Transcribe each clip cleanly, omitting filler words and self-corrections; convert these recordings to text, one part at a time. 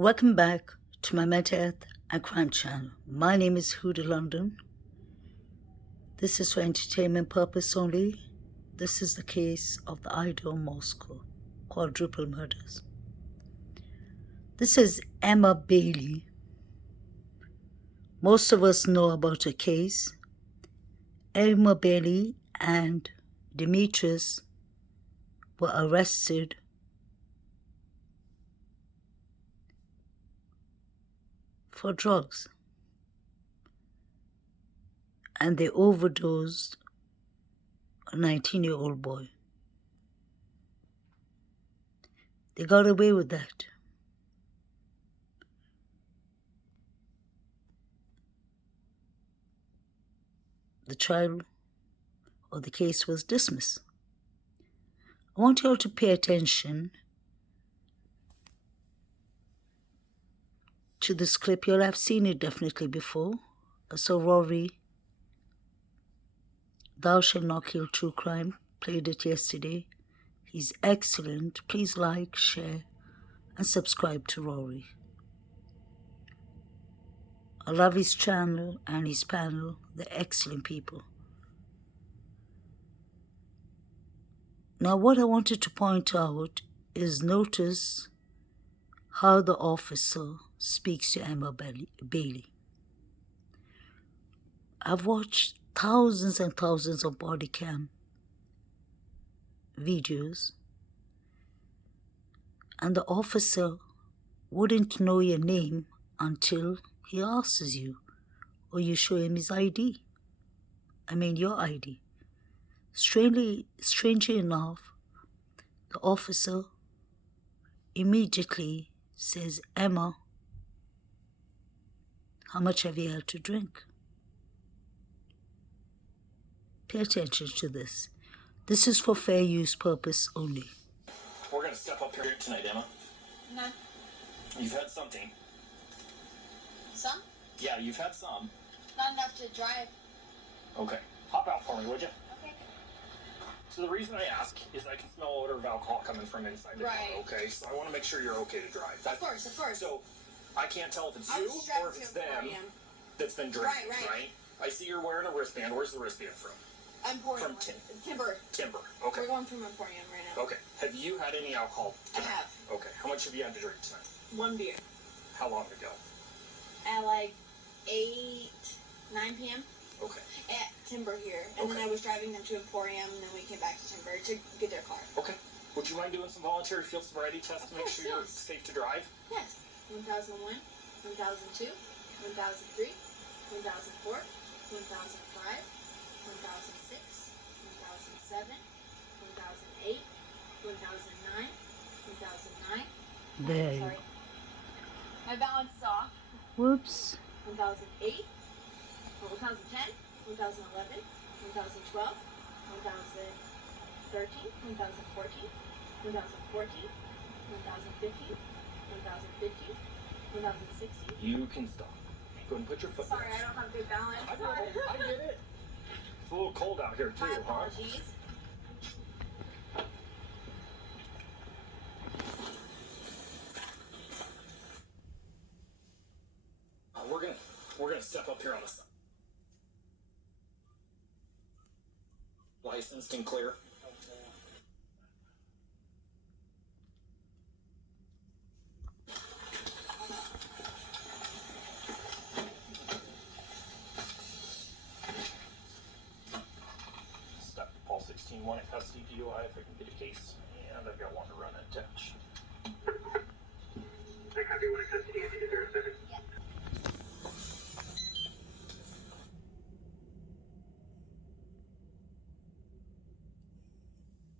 Welcome back to my mental health and crime channel. My name is Huda London. This is for entertainment purpose only. This is the case of the Idaho Moscow quadruple murders. This is Emma Bailey. Most of us know about her case. Emma Bailey and Demetrius were arrested for drugs, and they overdosed a 19-year-old boy. They got away with that. The trial or the case was dismissed. I want you all to pay attention to this clip. You'll have seen it definitely before. So Rory, Thou Shalt Not Kill True Crime, played it yesterday. He's excellent. Please like, share, and subscribe to Rory. I love his channel and his panel. They're excellent people. Now, what I wanted to point out is notice how the officer speaks to Emma Bailey. I've watched thousands and thousands of body cam videos, and the officer wouldn't know your name until he asks you or you show him his ID. Your ID. Strangely enough, the officer immediately says, Emma, how much have you had to drink? Pay attention to this. This is for fair use purpose only. We're going to step up here tonight, Emma. No. You've had something. Some? Yeah, you've had some. Not enough to drive. Okay. Hop out for me, would you? Okay. So the reason I ask is I can smell odor of alcohol coming from inside the car, okay? So I want to make sure you're okay to drive. Of course. So I can't tell if it's you or if it's them that's been drinking, right? I see you're wearing a wristband. Where's the wristband from? Emporium. From Timber. Timber, okay. We're going from Emporium right now. Okay. Have you had any alcohol tonight? I have. Okay. How much have you had to drink tonight? 1 beer. How long ago? At like 9 p.m. Okay. At Timber here. And then I was driving them to Emporium, and then we came back to Timber to get their car. Okay. Would you mind doing some voluntary field sobriety tests to make sure you're safe to drive? Yes. 1001, 1002, 1003, 1004, 1005, 1006, 1007, 1008, 1009, 2009. There you Sorry. My balance is off. Whoops. 1008, 1010, 2011, 2012, 2013, 2014, 2014, 2015, 2015, 2016. You can stop. Go and put your foot Sorry, down. I don't have good balance. I get it. It's a little cold out here too, My huh? apologies. We're gonna step up here on the side. Licensed and clear. Step to Paul 16-1 at custody DUI if I can get a case, and I've got one to run attached. I copy one at custody. I need to verify it. Yeah.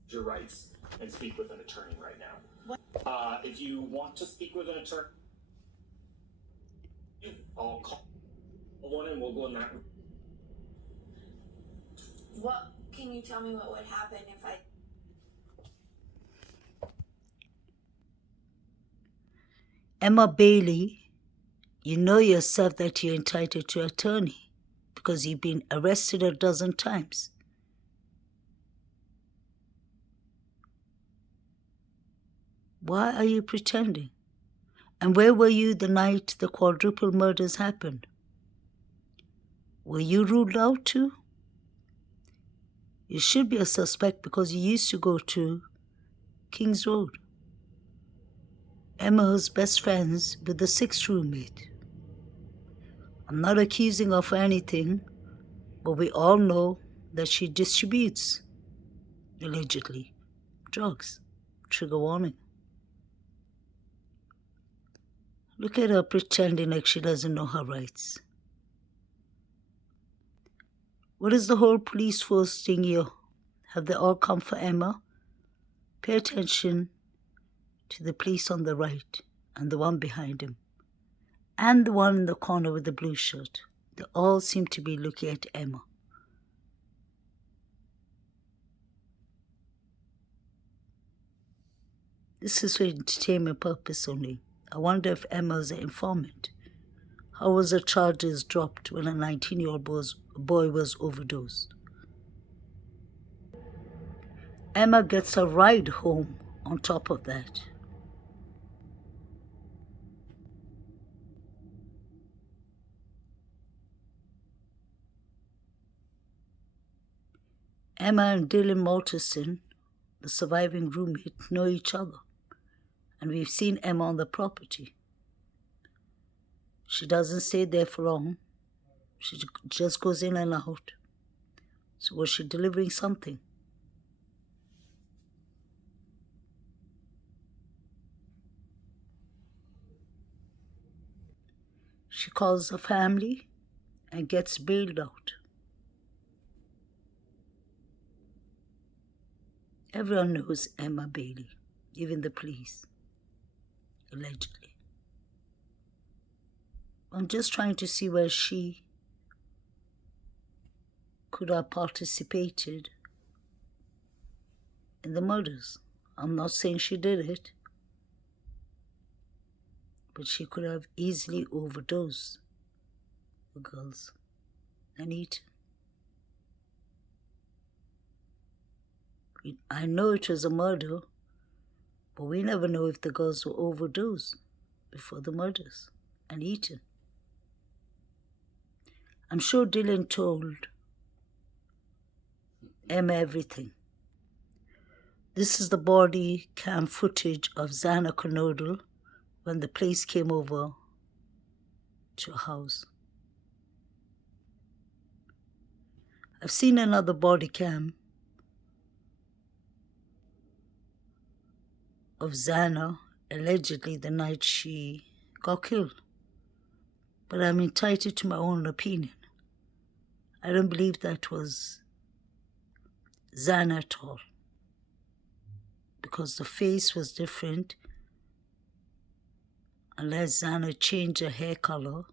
Your rights and speak with an attorney right now. What? If you want to speak with an attorney, I'll call one and we'll go in that. What can you tell me what would happen if I? Emma Bailey, you know yourself that you're entitled to an attorney because you've been arrested a dozen times. Why are you pretending? And where were you the night the quadruple murders happened? Were you ruled out too? You should be a suspect because you used to go to King's Road. Emma was best friends with the 6th roommate. I'm not accusing her of anything, but we all know that she distributes, allegedly, drugs. Trigger warning. Look at her pretending like she doesn't know her rights. What is the whole police force thing here? Have they all come for Emma? Pay attention to the police on the right and the one behind him and the one in the corner with the blue shirt. They all seem to be looking at Emma. This is for entertainment purpose only. I wonder if Emma is an informant. How was the charges dropped when a 19-year-old boy was overdosed? Emma gets a ride home on top of that. Emma and Dylan Malterson, the surviving roommate, know each other, and we've seen Emma on the property. She doesn't stay there for long. She just goes in and out. So was she delivering something? She calls her family and gets bailed out. Everyone knows Emma Bailey, even the police, allegedly. I'm just trying to see where she could have participated in the murders. I'm not saying she did it, but she could have easily overdosed the girls and eaten. I know it was a murder, but we never know if the girls were overdosed before the murders and eaten. I'm sure Dylan told Emma everything. This is the body cam footage of Xana Kernodle when the police came over to her house. I've seen another body cam of Xana, allegedly the night she got killed. But I'm entitled to my own opinion. I don't believe that was Xana at all, because the face was different. Unless Xana changed her hair color,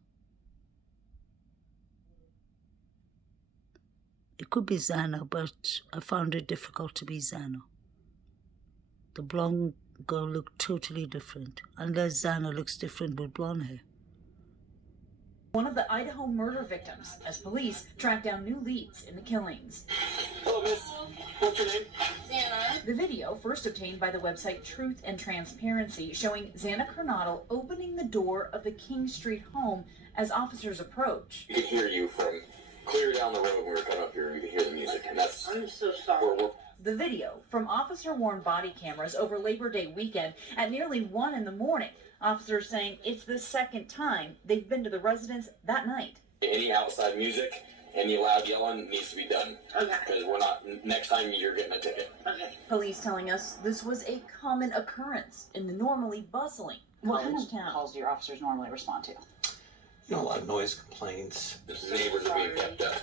it could be Xana, but I found it difficult to be Xana. The blonde girl looked totally different, unless Xana looks different with blonde hair. One of the Idaho murder victims, as police track down new leads in the killings. Hello, miss. What's your name? Xana. The video, first obtained by the website Truth and Transparency, showing Xana Kernodle opening the door of the King Street home as officers approach. You could hear you from clear down the road when we were coming up here. You could hear the music, and that's... I'm so sorry. The video from officer-worn body cameras over Labor Day weekend at nearly 1 in the morning. Officers saying it's the second time they've been to the residence that night. Any outside music, any loud yelling needs to be done. Okay. Because we're not... Next time, you're getting a ticket. Okay. Police telling us this was a common occurrence in the normally bustling What college kind of town. calls do your officers normally respond to? You know, a lot of noise complaints. The neighbors are being kept up.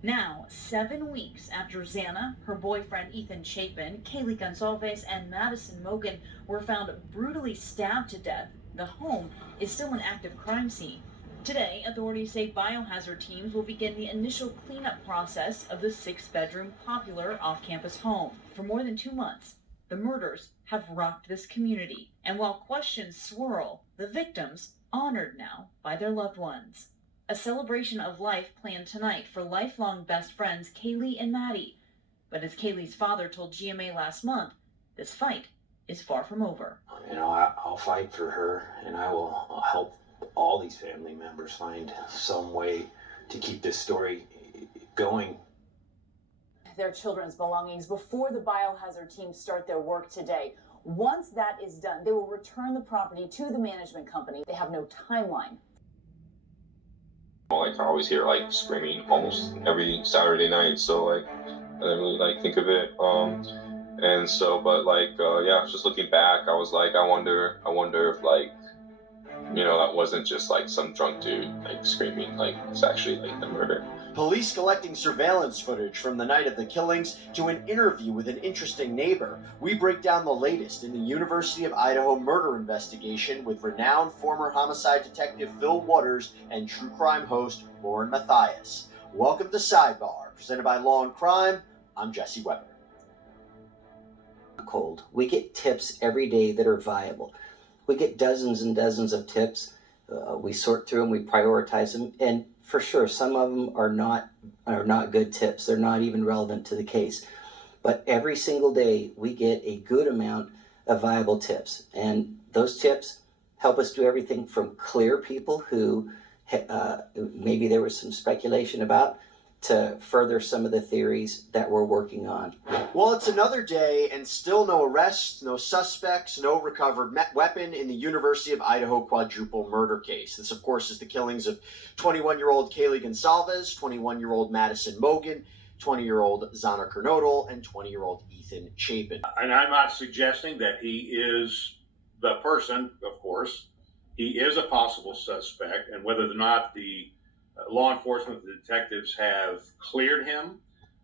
Now, 7 weeks after Xana, her boyfriend Ethan Chapin, Kaylee Gonsalves, and Madison Mogan were found brutally stabbed to death, the home is still an active crime scene. Today, authorities say biohazard teams will begin the initial cleanup process of the 6-bedroom popular off-campus home. For more than 2 months, the murders have rocked this community, and while questions swirl, the victims honored now by their loved ones. A celebration of life planned tonight for lifelong best friends Kaylee and Maddie. But as Kaylee's father told GMA last month, this fight is far from over. I'll fight for her, and I'll help all these family members find some way to keep this story going. Their children's belongings before the biohazard team start their work today. Once that is done, they will return the property to the management company. They have no timeline. Like, I always hear like screaming almost every Saturday night, so like I didn't really like think of it. And so, but like, yeah, just looking back, I was like, I wonder if like, that wasn't just like some drunk dude like screaming, like it's actually like the murder. Police collecting surveillance footage from the night of the killings to an interview with an interesting neighbor. We break down the latest in the University of Idaho murder investigation with renowned former homicide detective Phil Waters and true crime host Lauren Matthias. Welcome to Sidebar, presented by Law and Crime. I'm Jesse Weber. Cold. We get tips every day that are viable. We get dozens and dozens of tips. We sort through them, we prioritize them, and for sure, some of them are not good tips. They're not even relevant to the case. But every single day, we get a good amount of viable tips, and those tips help us do everything from clear people who maybe there was some speculation about, to further some of the theories that we're working on. Well, it's another day and still no arrests, no suspects, no recovered weapon in the University of Idaho quadruple murder case. This, of course, is the killings of 21-year-old Kaylee Goncalves, 21-year-old Madison Mogen, 20-year-old Xana Kernodle, and 20-year-old Ethan Chapin. And I'm not suggesting that he is the person, of course. He is a possible suspect, and whether or not the law enforcement, the detectives have cleared him,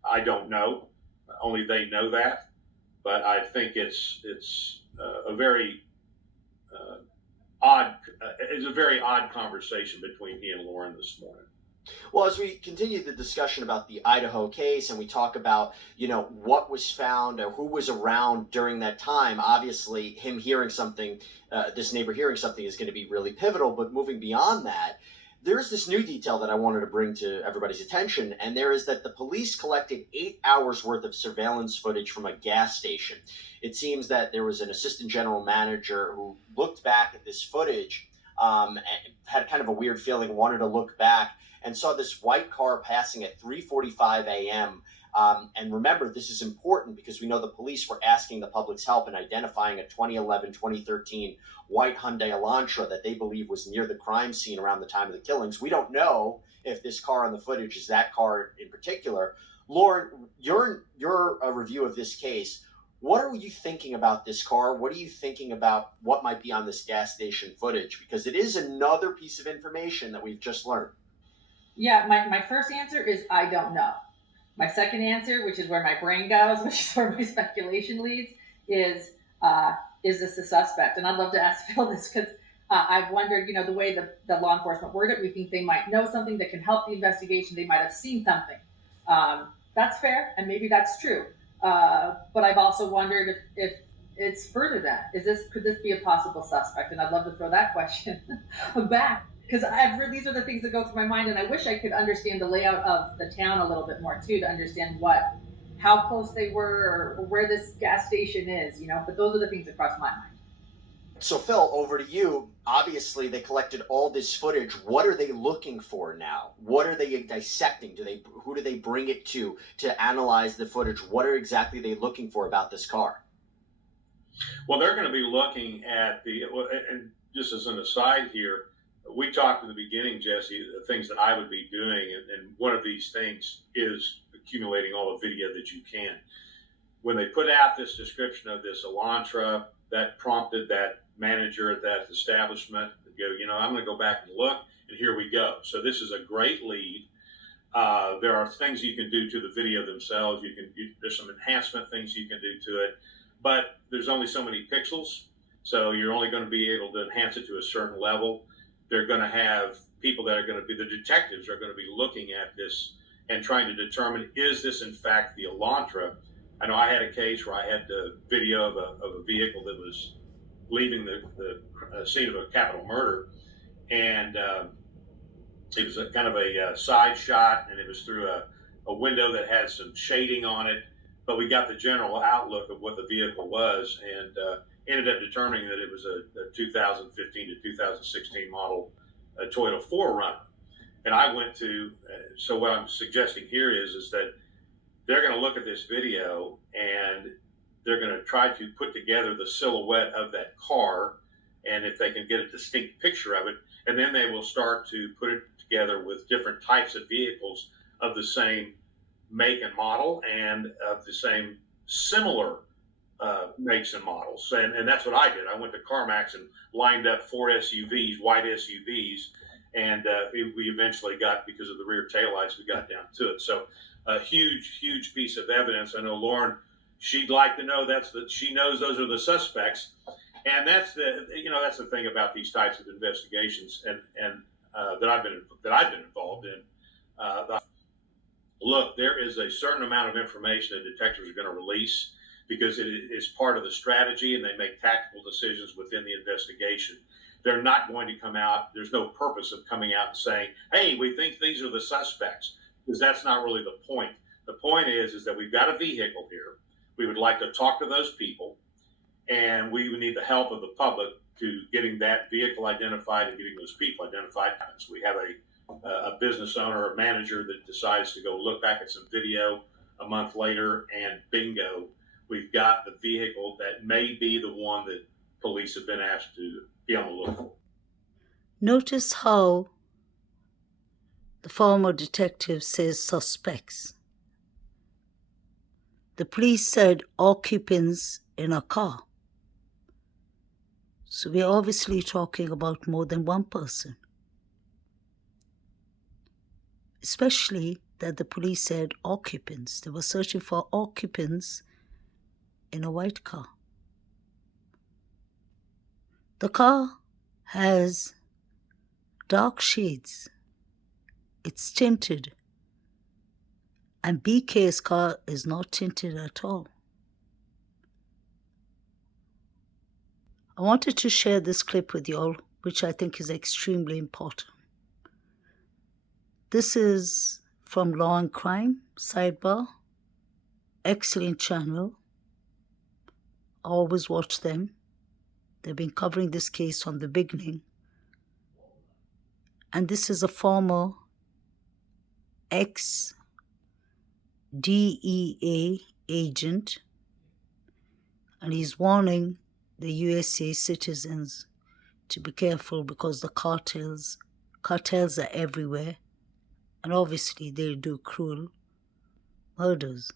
I don't know. Only they know that. But I think it's a very odd conversation between he and Lauren this morning. Well, as we continue the discussion about the Idaho case and we talk about, what was found or who was around during that time, obviously him hearing something, this neighbor hearing something is going to be really pivotal. But moving beyond that, there's this new detail that I wanted to bring to everybody's attention, and there is that the police collected 8 hours worth of surveillance footage from a gas station. It seems that there was an assistant general manager who looked back at this footage and had kind of a weird feeling, wanted to look back, and saw this white car passing at 3:45 a.m. And remember, this is important because we know the police were asking the public's help in identifying a 2011-2013 white Hyundai Elantra that they believe was near the crime scene around the time of the killings. We don't know if this car on the footage is that car in particular. Lauren, your review of this case, what are you thinking about this car? What are you thinking about what might be on this gas station footage? Because it is another piece of information that we've just learned. Yeah, my first answer is I don't know. My second answer, which is where my brain goes, which is where my speculation leads, is this a suspect? And I'd love to ask Phil this because I've wondered, the way the law enforcement worded it, we think they might know something that can help the investigation. They might have seen something. That's fair, and maybe that's true. But I've also wondered if it's further that. Could this be a possible suspect? And I'd love to throw that question back. Because these are the things that go through my mind, and I wish I could understand the layout of the town a little bit more too, to understand how close they were or where this gas station is, But those are the things that cross my mind. So Phil, over to you. Obviously, they collected all this footage. What are they looking for now? What are they dissecting? Who do they bring it to analyze the footage? What are exactly they looking for about this car? Well, they're going to be looking at and just as an aside here, we talked in the beginning, Jesse, the things that I would be doing, and one of these things is accumulating all the video that you can. When they put out this description of this Elantra, that prompted that manager at that establishment to go, I'm going to go back and look, and here we go. So this is a great lead. There are things you can do to the video themselves. There's some enhancement things you can do to it, but there's only so many pixels, so you're only going to be able to enhance it to a certain level. They're going to have people that are going to be, the detectives are going to be looking at this and trying to determine, is this in fact the Elantra? I know I had a case where I had the video of a vehicle that was leaving the scene of a capital murder, and it was kind of a side shot, and it was through a window that had some shading on it, but we got the general outlook of what the vehicle was, and ended up determining that it was a 2015 to 2016 model Toyota 4Runner. And I went to, so what I'm suggesting here is that they're going to look at this video and they're going to try to put together the silhouette of that car, and if they can get a distinct picture of it, and then they will start to put it together with different types of vehicles of the same make and model and of the same similar makes and models. And that's what I did. I went to CarMax and lined up 4 SUVs, white SUVs, and we eventually got, because of the rear taillights, we got down to it. So a huge piece of evidence. I know Lauren, she'd like to know she knows those are the suspects. And that's the thing about these types of investigations and that I've been involved in. Look, there is a certain amount of information that detectives are going to release because it is part of the strategy, and they make tactical decisions within the investigation. They're not going to come out. There's no purpose of coming out and saying, hey, we think these are the suspects, because that's not really the point. The point is that we've got a vehicle here. We would like to talk to those people, and we would need the help of the public to getting that vehicle identified and getting those people identified. So we have a business owner or manager that decides to go look back at some video a month later, and bingo, we've got the vehicle that may be the one that police have been asked to be on the look for. Notice how the former detective says suspects. The police said occupants in a car. So we're obviously talking about more than one person. Especially that the police said occupants. They were searching for occupants in a white car. The car has dark shades. It's tinted. And BK's car is not tinted at all. I wanted to share this clip with you all, which I think is extremely important. This is from Law and Crime, Sidebar. Excellent channel. I always watch them. They've been covering this case from the beginning. And this is a former ex-DEA agent, and he's warning the USA citizens to be careful because the cartels are everywhere, and obviously they do cruel murders.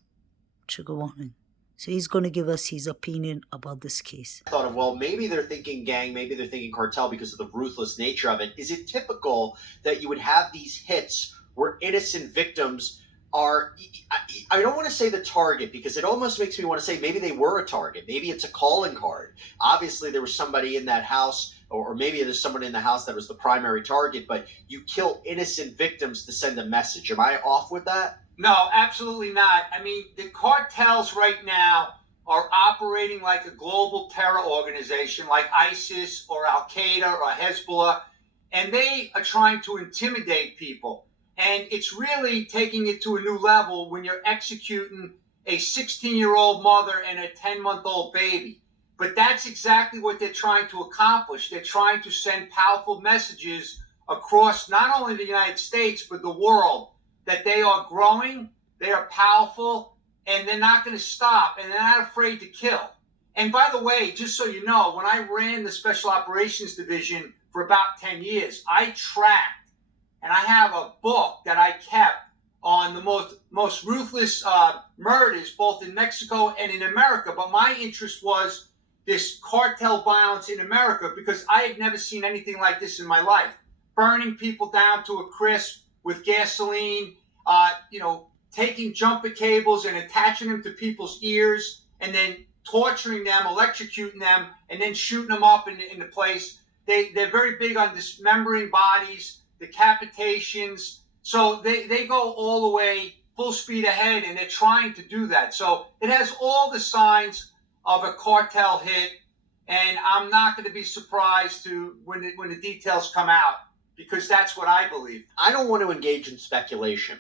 Trigger warning. So he's going to give us his opinion about this case. I thought of, well, maybe they're thinking gang, maybe they're thinking cartel because of the ruthless nature of it. Is it typical that you would have these hits where innocent victims are, I don't want to say the target, because it almost makes me want to say maybe they were a target. Maybe it's a calling card. Obviously, there was somebody in that house, or maybe there's someone in the house that was the primary target, but you kill innocent victims to send a message. Am I off with that? No, absolutely not. I mean, the cartels right now are operating like a global terror organization like ISIS or Al-Qaeda or Hezbollah, and they are trying to intimidate people. And it's really taking it to a new level when you're executing a 16-year-old mother and a 10-month-old baby. But that's exactly what they're trying to accomplish. They're trying to send powerful messages across not only the United States, but the world, that they are growing, they are powerful, and they're not going to stop, and they're not afraid to kill. And by the way, just so you know, when I ran the Special Operations Division for about 10 years, I tracked, and I have a book that I kept on the most ruthless murders, both in Mexico and in America. But my interest was this cartel violence in America, because I had never seen anything like this in my life. Burning people down to a crisp with gasoline, taking jumper cables and attaching them to people's ears, and then torturing them, electrocuting them, and then shooting them up in the place. They're very big on dismembering bodies, decapitations. So they go all the way full speed ahead, and they're trying to do that. So it has all the signs of a cartel hit, and I'm not going to be surprised when the details come out, because that's what I believe. I don't want to engage in speculation,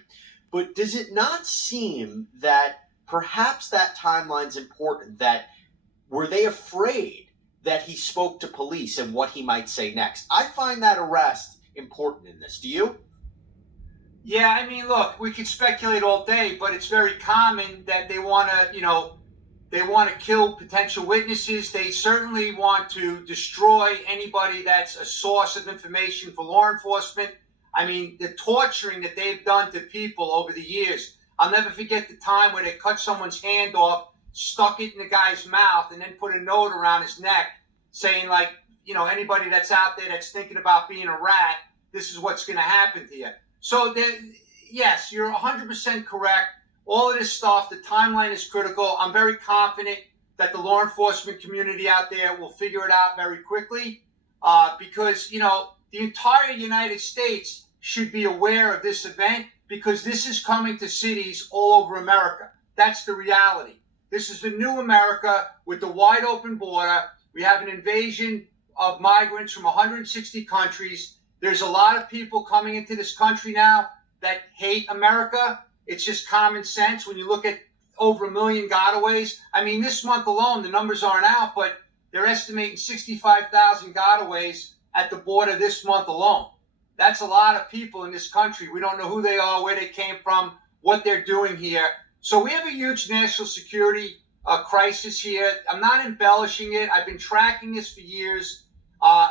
but does it not seem that perhaps that timeline's important? That were they afraid that he spoke to police and what he might say next. I find that arrest important in this. Do you? Yeah, I mean, look, we could speculate all day, but it's very common that they want to, they want to kill potential witnesses. They certainly want to destroy anybody that's a source of information for law enforcement. I mean, the torturing that they've done to people over the years. I'll never forget the time where they cut someone's hand off, stuck it in the guy's mouth, and then put a note around his neck saying, like, anybody that's out there that's thinking about being a rat, this is what's going to happen to you. So, yes, you're 100% correct. All of this stuff, the timeline is critical. I'm very confident that the law enforcement community out there will figure it out very quickly because, the entire United States should be aware of this event because this is coming to cities all over America. That's the reality. This is the new America with the wide open border. We have an invasion of migrants from 160 countries. There's a lot of people coming into this country now that hate America. It's just common sense when you look at over 1 million gotaways. I mean, this month alone, the numbers aren't out, but they're estimating 65,000 gotaways at the border this month alone. That's a lot of people in this country. We don't know who they are, where they came from, what they're doing here. So we have a huge national security crisis here. I'm not embellishing it. I've been tracking this for years.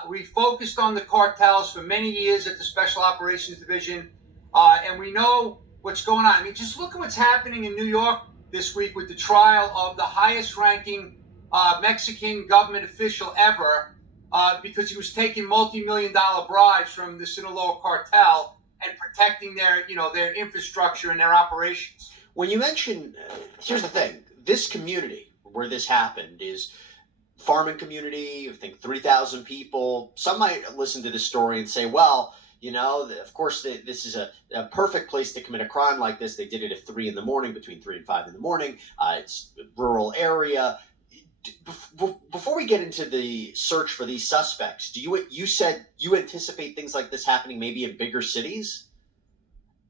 We focused on the cartels for many years at the Special Operations Division, and we know what's going on. I mean, just look at what's happening in New York this week with the trial of the highest-ranking Mexican government official ever because he was taking multi-million-dollar bribes from the Sinaloa cartel and protecting their infrastructure and their operations. When you mention, here's the thing, this community where this happened is farming community, I think 3,000 people. Some might listen to this story and say, well, of course, this is a perfect place to commit a crime like this. They did it at 3 in the morning, between 3 and 5 in the morning. It's a rural area. Before we get into the search for these suspects, you said you anticipate things like this happening maybe in bigger cities?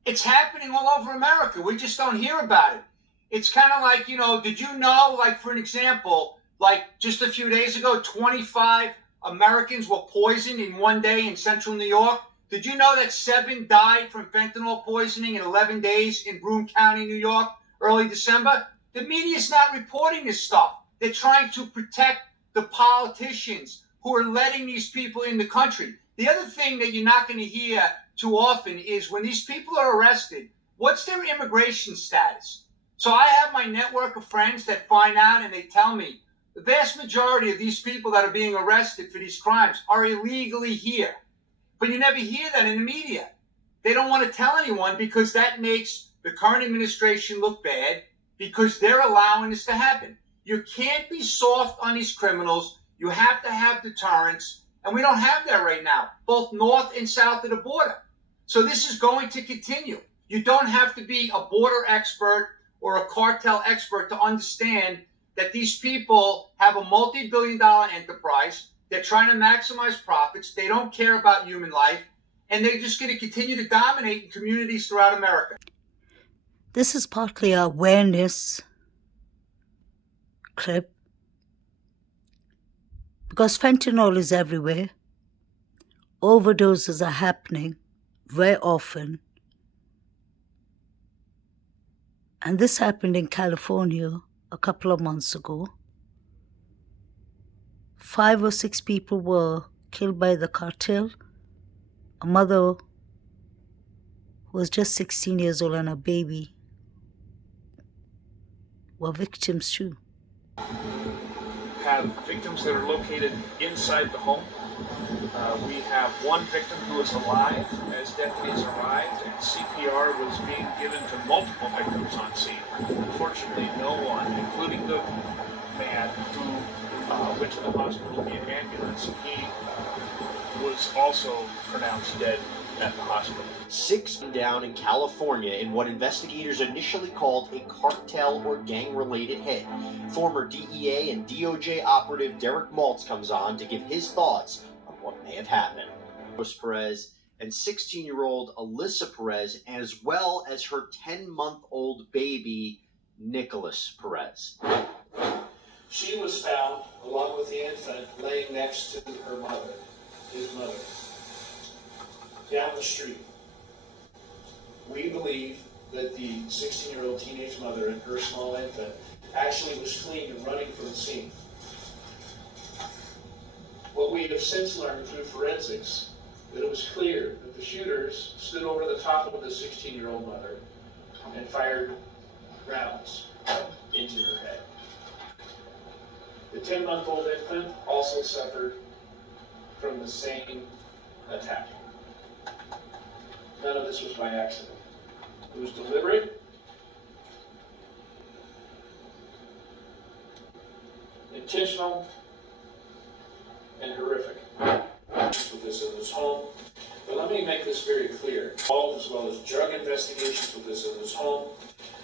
It's happening all over America. We just don't hear about it. It's kind of like, did you know, like, for an example, like just a few days ago, 25 Americans were poisoned in one day in central New York? Did you know that 7 died from fentanyl poisoning in 11 days in Broome County, New York, early December? The media's not reporting this stuff. They're trying to protect the politicians who are letting these people in the country. The other thing that you're not going to hear too often is when these people are arrested, what's their immigration status? So I have my network of friends that find out and they tell me the vast majority of these people that are being arrested for these crimes are illegally here. But you never hear that in the media. They don't want to tell anyone because that makes the current administration look bad because they're allowing this to happen. You can't be soft on these criminals. You have to have deterrence. And we don't have that right now, both north and south of the border. So this is going to continue. You don't have to be a border expert or a cartel expert to understand that these people have a multi-billion-dollar enterprise. They're trying to maximize profits. They don't care about human life. And they're just going to continue to dominate in communities throughout America. This is partly an awareness clip because fentanyl is everywhere. Overdoses are happening very often. And this happened in California a couple of months ago. 5 or 6 people were killed by the cartel. A mother who was just 16 years old and a baby were victims too. Have victims that are located inside the home. We have one victim who is alive as deputies arrived, and CPR was being given to multiple victims on scene. Unfortunately, no one, including the man who went to the hospital via ambulance, he was also pronounced dead at the hospital. 6 down in California in what investigators initially called a cartel or gang-related hit. Former DEA and DOJ operative Derek Maltz comes on to give his thoughts on what may have happened. Perez and 16-year-old Alyssa Perez, as well as her 10-month-old baby, Nicholas Perez. She was found, along with the infant, laying next to her mother, his mother, down the street. We believe that the 16-year-old teenage mother and her small infant actually was fleeing and running from the scene. What we have since learned through forensics, that it was clear that the shooters stood over the top of the 16-year-old mother and fired rounds into her head. The 10-month-old infant also suffered from the same attack. None of this was by accident. It was deliberate, intentional, and horrific. With this in this home. But let me make this very clear. All as well as drug investigations with this in this home.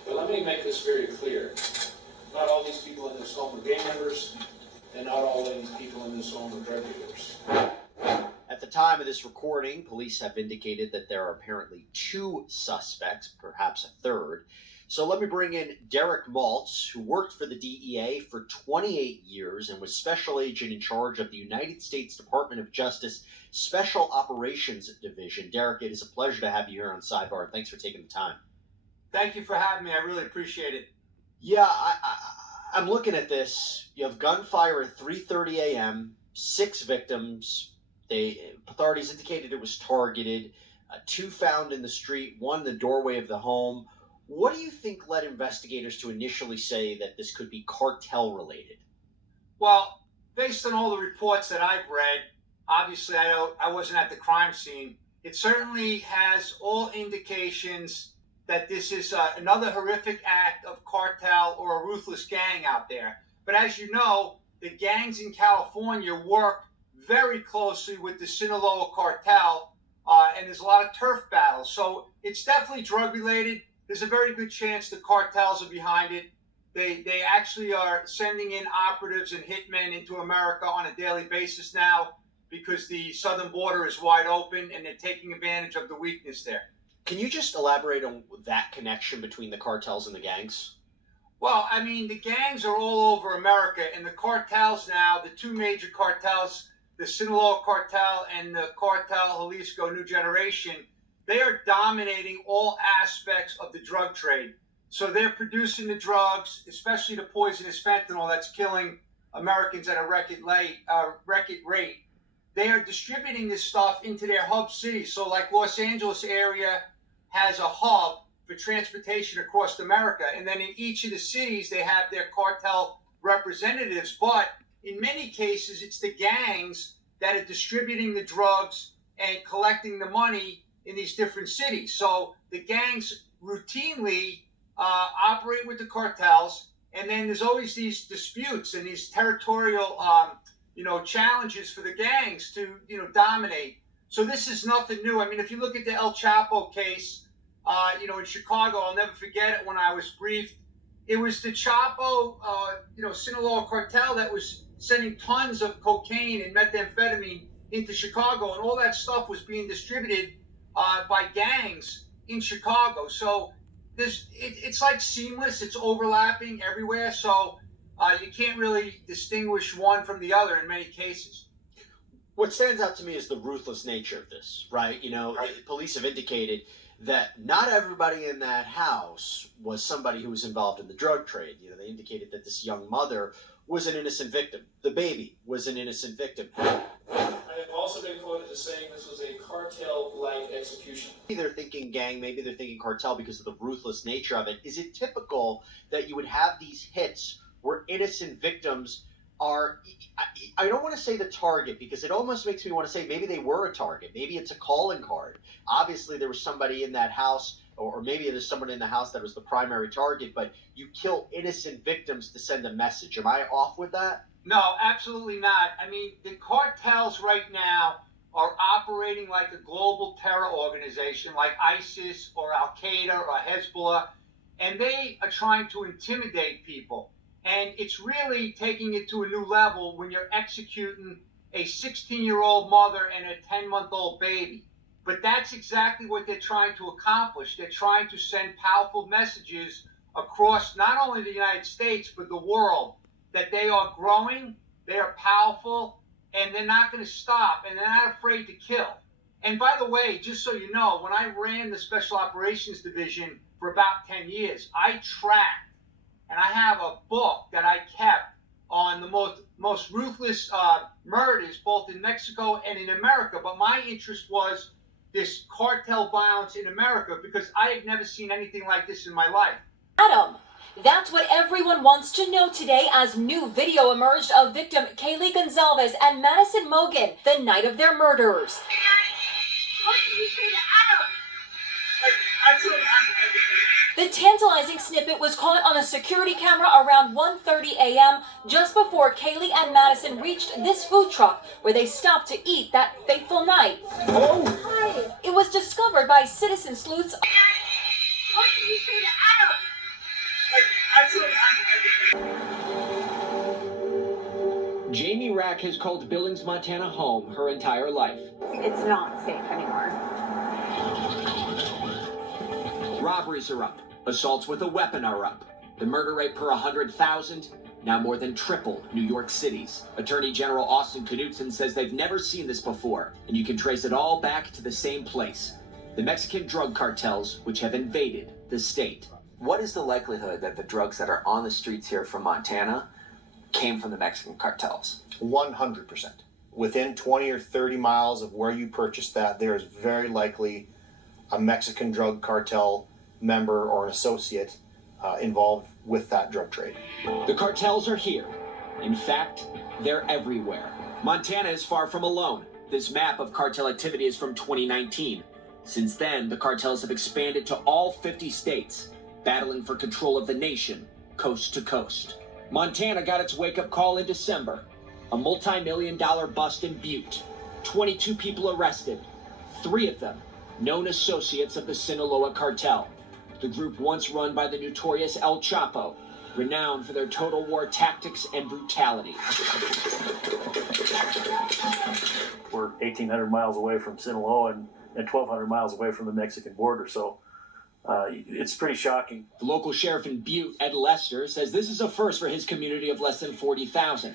But let me make this very clear. Not all these people in this home are gang members, and not all of these people in this home are drug dealers. At the time of this recording, police have indicated that there are apparently 2 suspects, perhaps a third. So let me bring in Derek Maltz, who worked for the DEA for 28 years and was special agent in charge of the United States Department of Justice Special Operations Division. Derek, it is a pleasure to have you here on Sidebar. Thanks for taking the time. Thank you for having me. I really appreciate it. Yeah, I'm looking at this. You have gunfire at 3:30 a.m., 6 victims. Authorities indicated it was targeted. 2 found in the street, 1 in the doorway of the home. What do you think led investigators to initially say that this could be cartel related? Well, based on all the reports that I've read, obviously I wasn't at the crime scene. It certainly has all indications that this is another horrific act of cartel or a ruthless gang out there. But as you know, the gangs in California work very closely with the Sinaloa cartel, and there's a lot of turf battles. So it's definitely drug related. There's a very good chance the cartels are behind it. They actually are sending in operatives and hitmen into America on a daily basis now because the southern border is wide open and they're taking advantage of the weakness there. Can you just elaborate on that connection between the cartels and the gangs? Well, I mean, the gangs are all over America, and the cartels now, the 2 major cartels, the Sinaloa cartel and the cartel Jalisco New Generation, they are dominating all aspects of the drug trade. So they're producing the drugs, especially the poisonous fentanyl that's killing Americans at a record rate. They are distributing this stuff into their hub cities. So like Los Angeles area has a hub for transportation across America. And then in each of the cities, they have their cartel representatives. But in many cases, it's the gangs that are distributing the drugs and collecting the money in these different cities. So the gangs routinely operate with the cartels, and then there's always these disputes and these territorial, challenges for the gangs to, dominate. So this is nothing new. I mean, if you look at the El Chapo case, in Chicago, I'll never forget it when I was briefed. It was the Chapo, Sinaloa cartel that was sending tons of cocaine and methamphetamine into Chicago, and all that stuff was being distributed by gangs in Chicago. So it's like seamless. It's overlapping everywhere. So you can't really distinguish one from the other in many cases. What stands out to me is the ruthless nature of this, right? Police have indicated that not everybody in that house was somebody who was involved in the drug trade. They indicated that this young mother was an innocent victim. The baby was an innocent victim. I have also been quoted as saying this was a cartel-like execution. Maybe they're thinking gang, maybe they're thinking cartel because of the ruthless nature of it. Is it typical that you would have these hits where innocent victims are, I don't want to say the target because it almost makes me want to say maybe they were a target. Maybe it's a calling card. Obviously, there was somebody in that house, or maybe there's someone in the house that was the primary target, but you kill innocent victims to send a message. Am I off with that? No, absolutely not. I mean, the cartels right now are operating like a global terror organization like ISIS or Al-Qaeda or Hezbollah, and they are trying to intimidate people. And it's really taking it to a new level when you're executing a 16-year-old mother and a 10-month-old baby. But that's exactly what they're trying to accomplish. They're trying to send powerful messages across not only the United States, but the world, that they are growing, they are powerful, and they're not going to stop, and they're not afraid to kill. And by the way, just so you know, when I ran the Special Operations Division for about 10 years, I tracked, and I have a book that I kept on the most ruthless murders, both in Mexico and in America. But my interest was this cartel violence in America because I had never seen anything like this in my life. Adam, that's what everyone wants to know today as new video emerged of victim Kaylee Gonzalez and Madison Mogan the night of their murders. What did you say to Adam? The tantalizing snippet was caught on a security camera around 1:30 a.m. just before Kaylee and Madison reached this food truck where they stopped to eat that fateful night. Oh, hi. It was discovered by citizen sleuths. What did you say to Adam? Jamie Rack has called Billings, Montana home her entire life. It's not safe anymore. Robberies are up. Assaults with a weapon are up. The murder rate per 100,000 now more than triple New York City's. Attorney General Austin Knudsen says they've never seen this before, and you can trace it all back to the same place. The Mexican drug cartels, which have invaded the state. What is the likelihood that the drugs that are on the streets here from Montana came from the Mexican cartels? 100%. Within 20 or 30 miles of where you purchased that, there is very likely a Mexican drug cartel member or an associate involved with that drug trade. The cartels are here. In fact, they're everywhere. Montana is far from alone. This map of cartel activity is from 2019. Since then, the cartels have expanded to all 50 states, battling for control of the nation, coast to coast. Montana got its wake-up call in December. A multi-million-dollar bust in Butte. 22 people arrested. 3 of them known associates of the Sinaloa cartel, the group once run by the notorious El Chapo, renowned for their total war tactics and brutality. We're 1,800 miles away from Sinaloa and 1,200 miles away from the Mexican border, so it's pretty shocking. The local sheriff in Butte, Ed Lester, says this is a first for his community of less than 40,000,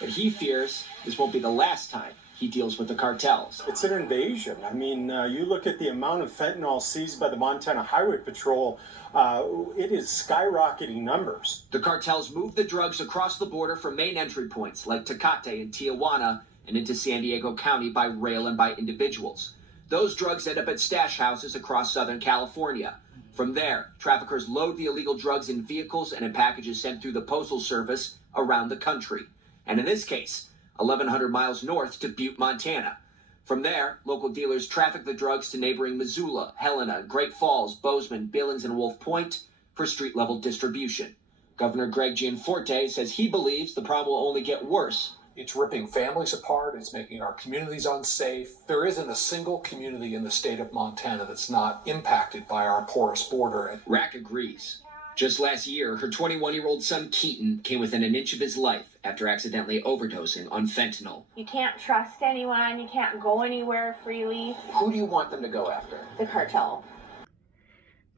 but he fears this won't be the last time he deals with the cartels. It's an invasion. I mean, you look at the amount of fentanyl seized by the Montana Highway Patrol, it is skyrocketing numbers. The cartels move the drugs across the border from main entry points like Tecate and Tijuana and into San Diego County by rail and by individuals. Those drugs end up at stash houses across Southern California. From there, traffickers load the illegal drugs in vehicles and in packages sent through the Postal Service around the country. And in this case, 1,100 miles north to Butte, Montana. From there, local dealers traffic the drugs to neighboring Missoula, Helena, Great Falls, Bozeman, Billings, and Wolf Point for street-level distribution. Governor Greg Gianforte says he believes the problem will only get worse. It's ripping families apart. It's making our communities unsafe. There isn't a single community in the state of Montana that's not impacted by our porous border. Rack agrees. Just last year, her 21-year-old son Keaton came within an inch of his life after accidentally overdosing on fentanyl. You can't trust anyone. You can't go anywhere freely. Who do you want them to go after? The cartel.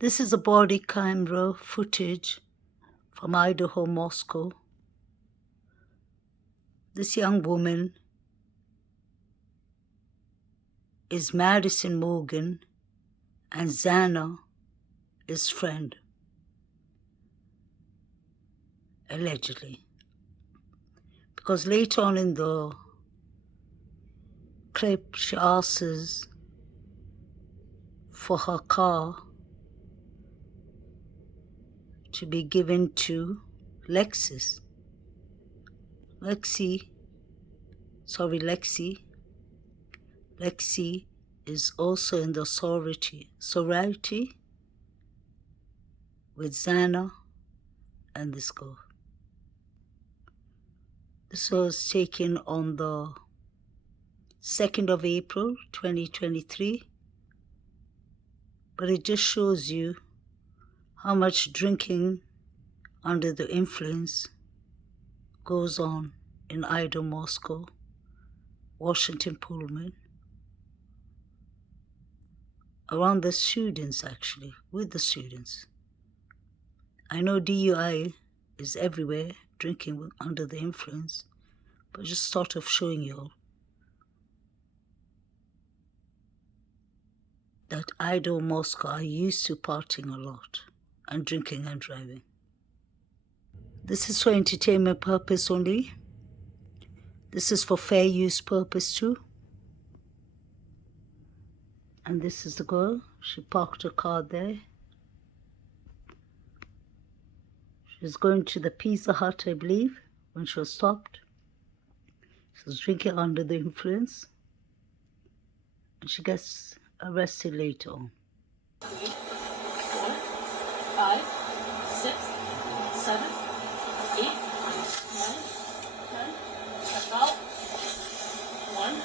This is a body camera footage from Idaho, Moscow. This young woman is Madison Mogan and Xana, his friend. Allegedly. Because later on in the clip, she asks for her car to be given to Lexi. Lexi is also in the Soreity with Xana and this girl. This was taken on the 2nd of April, 2023. But it just shows you how much drinking under the influence goes on in Idaho, Moscow, Washington, Pullman, around the students actually, with the students. I know DUI is everywhere, drinking under the influence, but just sort of showing you all that Idaho Moscow are used to partying a lot and drinking and driving. This is for entertainment purpose only. This is for fair use purpose too. And this is the girl. She parked her car there. She was going to the Pizza Hut, I believe, when she was stopped. She was drinking under the influence. And she gets arrested later on. 3, 4, 5, 6, 7, 8, 9, 10. Step out. 1, 2,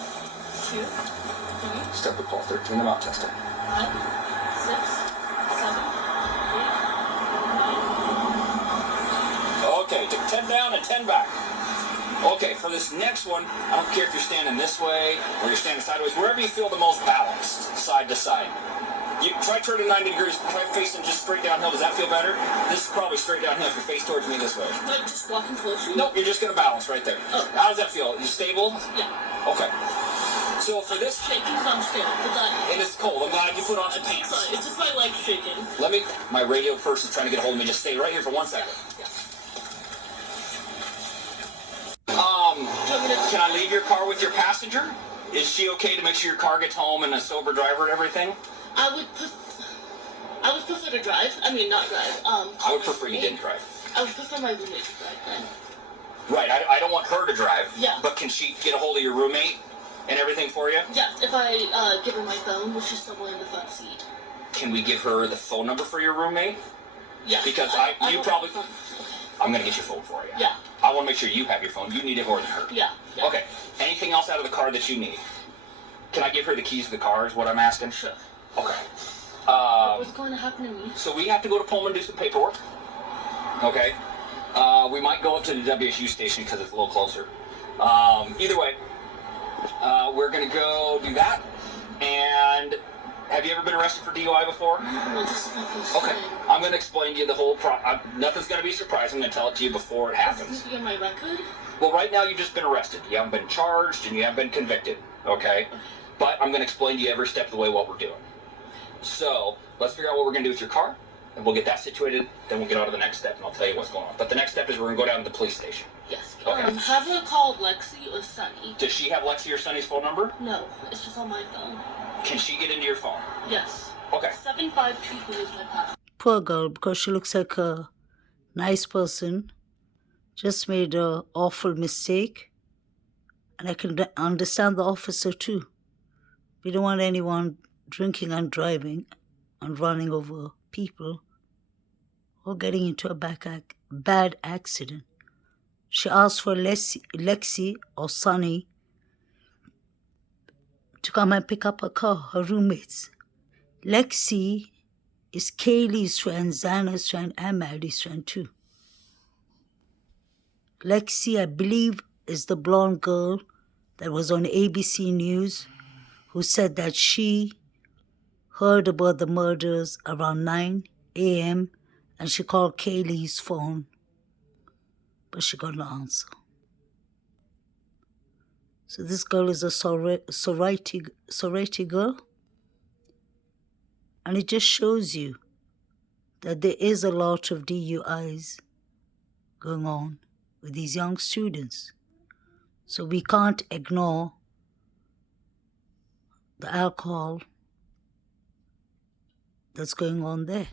3. Step to Paul 13, I'm out testing. 5, 6, 7, 8, 9. Okay, took 10 down and 10 back. Okay, for this next one, I don't care if you're standing this way or you're standing sideways, wherever you feel the most balanced, side to side. You try turning 90 degrees, try facing just straight downhill. Does that feel better? This is probably straight downhill if you face towards me this way. Like just walking closer? Nope, you're just going to balance right there. Oh. How does that feel? You stable? Yeah. Okay. So for this... Shaking, so I'm stable, but that... And it's cold. I'm glad you put on some pants. Sorry, it's just my legs shaking. Let me... My radio person's trying to get a hold of me. Just stay right here for 1 second. Yeah. Can I leave your car with your passenger? Is she okay to make sure your car gets home and a sober driver and everything? I would prefer to drive. I mean, not drive. I would prefer you didn't drive. I would prefer my roommate to drive then. Right, I don't want her to drive. Yeah. But can she get a hold of your roommate and everything for you? Yeah, if I give her my phone, which is somewhere in the front seat. Can we give her the phone number for your roommate? Yeah. Because you probably... I'm going to get your phone for you. Yeah. I want to make sure you have your phone. You need it more than her. Yeah. Okay. Anything else out of the car that you need? Can I give her the keys to the car is what I'm asking? Sure. Okay. What's going to happen to me? So we have to go to Pullman and do some paperwork. Okay. We might go up to the WSU station because it's a little closer. Either way, we're going to go do that. And have you ever been arrested for DUI before? No, this is my first Okay. time. I'm going to explain to you the whole nothing's going to be a surprise. I'm going to tell it to you before it happens. Is this my record? Well, right now you've just been arrested. You haven't been charged and you haven't been convicted. Okay? But I'm going to explain to you every step of the way what we're doing. So, let's figure out what we're going to do with your car, and we'll get that situated, then we'll get on to the next step, and I'll tell you what's going on. But the next step is we're going to go down to the police station. Yes. Okay. Have her call Lexi or Sunny. Does she have Lexi or Sunny's phone number? No, it's just on my phone. Can she get into your phone? Yes. Okay. 7523 is my password. Poor girl, because she looks like a nice person, just made an awful mistake. And I can understand the officer too. We don't want anyone drinking and driving and running over people or getting into a bad accident. She asked for Lexi or Sunny to come and pick up her car, her roommates. Lexi is Kaylee's friend, Xana's friend, and Maddie's friend too. Lexi, I believe, is the blonde girl that was on ABC News who said that she heard about the murders around 9 a.m. and she called Kaylee's phone, but she got no answer. So this girl is a Soreity girl, and it just shows you that there is a lot of DUIs going on with these young students. So we can't ignore the alcohol that's going on there.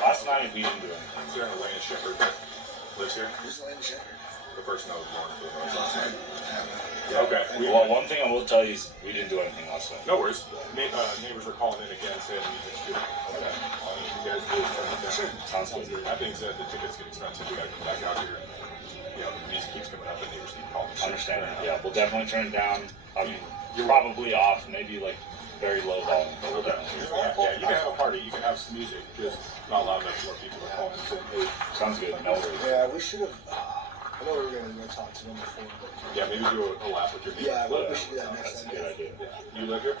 Last night we didn't do anything. Is there a Lane Shepherd that lives here? Who's Lane Shepherd? The person that was born for the last night. Okay. Well, one thing I will tell you is we didn't do anything last night. No worries. Neighbors were calling in again saying music's good. Okay. You guys do it. Sure. Sounds good. That being said, the tickets get expensive. We gotta come back out here. You know, the music keeps coming up and neighbors keep calling. Understand that. Yeah, we'll definitely turn it down. I mean, you're probably off, maybe like very low volume. But we'll definitely. Yeah, you can have a party. You can have some music. Just not loud enough for people to call and say, hey. Sounds good. No worries. Yeah, we should have. I know we were going to go talk to them before, but... Yeah, maybe do a lap with your neighbors. Yeah, we should do that next time. That's a good idea. Yeah. You live here?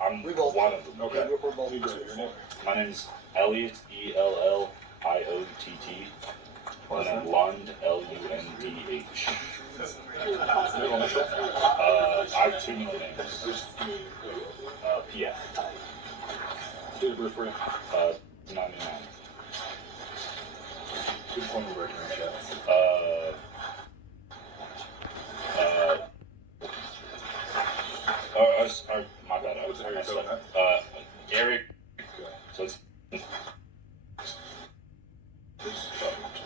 I'm We both one of them. Okay. We're both You do two. it. Your name? My name's Elliot, Elliott, and then Lund, Lundh. Middle initial? I have two middle names. PF. Date of birth for you? 99. Good phone number record, Chef. My bad. I was Eric. So it's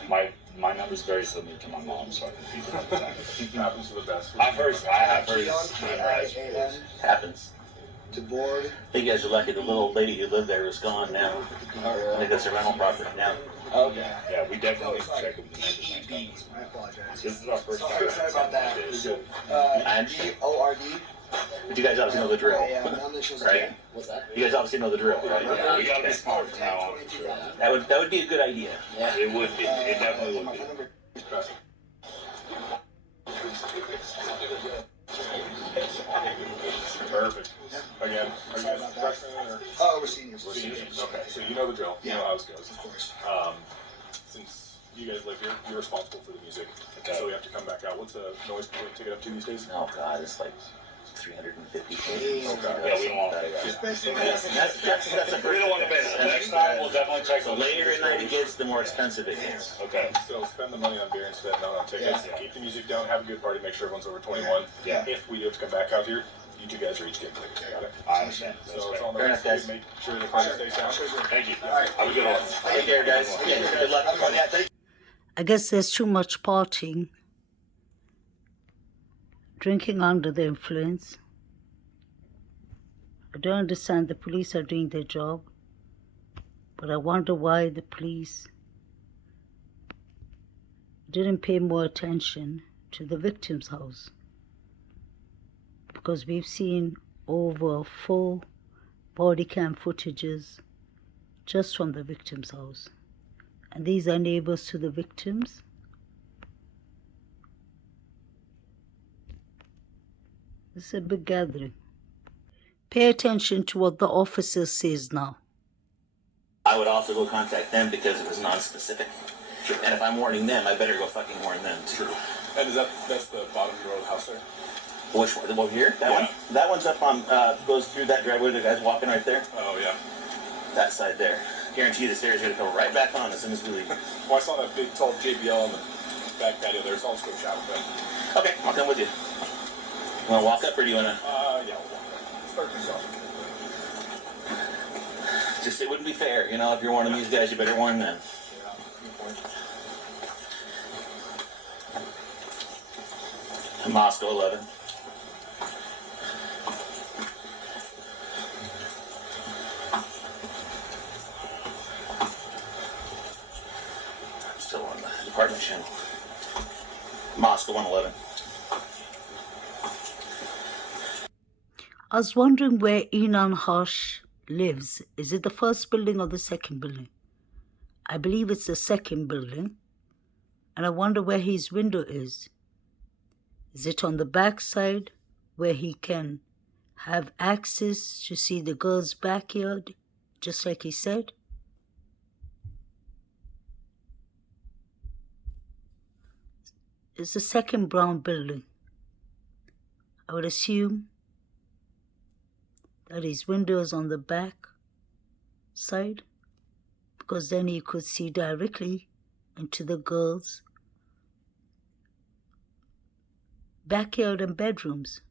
my number's very similar to my mom's, so I confuse it all the time. Happens to the best. I have hers memorized. Happens. To board. I think you guys are lucky. The little lady who lived there is gone now. I think that's a rental property now. Okay. Yeah, we definitely check with the neighbors next time. I apologize. This is our first time. Sorry about that. G-O-R-D. But you guys obviously know the drill. Yeah, my initials right? are... What's that? You guys obviously know the drill, right? Yeah, we gotta be smart from now on. That would be a good idea. Yeah. It would be. It definitely would be. Perfect. Again, are you guys freshmen or? Oh, we're seniors. We're seniors. Okay, so you know the drill. You know how this goes. Of course. Since you guys live here, you're responsible for the music. Okay. So we have to come back out. What's the noise ticket up to these days? Oh God, it's like 350. Okay. Yeah, we don't want to pay that. That's the We don't want to pay that. Next time, we'll definitely check the later at night it gets, the more expensive it gets. Okay. So spend the money on beer instead, not on tickets. Yeah. Keep the music down, have a good party, make sure everyone's over 21. Yeah. If we do have to come back out here, you two guys are each getting tickets. Got it? I understand. So it's on the Fair rest enough, of you. Make sure the party stays down. Thank you. Have a good one. Take care, guys. Yeah, good luck. Yeah, thank I guess there's too much partying, drinking under the influence. I don't understand. The police are doing their job, but I wonder why the police didn't pay more attention to the victim's house, because we've seen over 4 body cam footages just from the victim's house. And these are neighbors to the victims. It's a big gathering. Pay attention to what the officer says now. I would also go contact them because it was non-specific. And if I'm warning them, I better go fucking warn them too. And that's the bottom of the road house there? Which one? The one here? That one? That one's up on, goes through that driveway. The guy's walking right there. Oh, yeah. That side there. Guarantee you the stairs are going to come right back on as soon as we leave. Well, I saw that big, tall JBL on the back patio there, so I'll just go shout with them. Okay, I'll come with you. You want to walk up or do you want to? Yeah, we'll walk up. Start things off. Just, it wouldn't be fair. You know, if you're warning these guys, you better warn them. Yeah, good point. Moscow 11. I'm still on the department channel. Moscow 111. I was wondering where Inan Harsh lives. Is it the first building or the second building? I believe it's the second building. And I wonder where his window is. Is it on the back side where he can have access to see the girl's backyard, just like he said? It's the second brown building. I would assume that his window is on the back side, because then he could see directly into the girl's backyard and bedrooms.